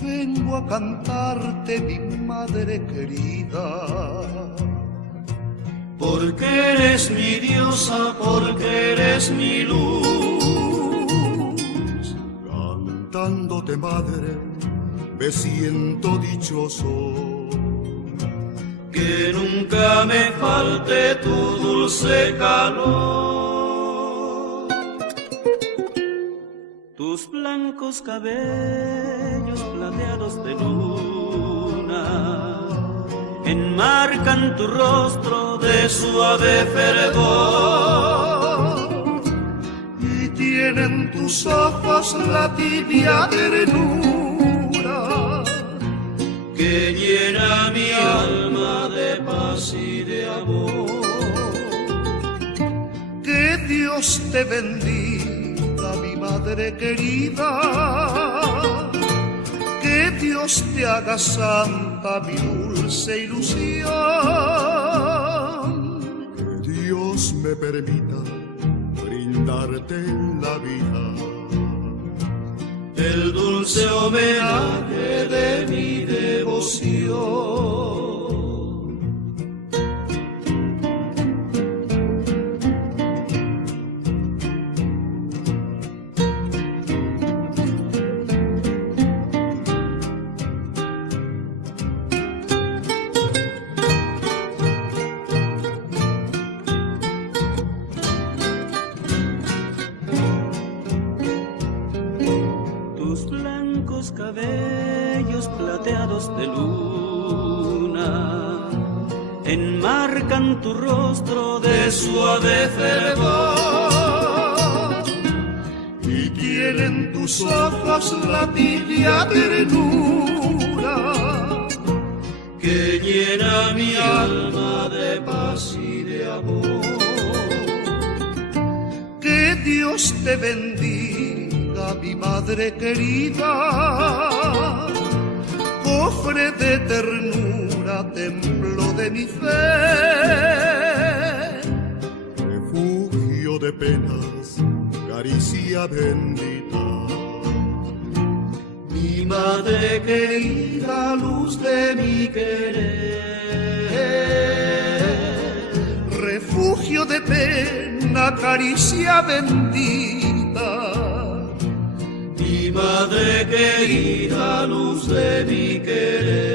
Vengo a cantarte, mi madre querida, porque eres mi diosa, porque eres mi luz. Cantándote, madre, me siento dichoso, que nunca me falte tu dulce calor. Tus blancos cabellos plateados de luna enmarcan tu rostro de suave fervor, y tienen tus ojos la tibia ternura que llena mi alma de paz y de amor. Que Dios te bendiga, mi madre querida, que Dios te haga santa mi dulce ilusión. Que Dios me permita brindarte la vida, el dulce homenaje de mi devoción. Tus blancos cabellos plateados de luna enmarcan tu rostro de suave fervor, y tienen tus ojos la tibia ternura que llena mi alma de paz y de amor. Que Dios te bendiga, mi madre querida, cofre de ternura, templo de mi fe, refugio de penas, caricia bendita. Mi madre querida, luz de mi querer, refugio de pena, caricia bendita. Mi madre querida, luz de mi querer.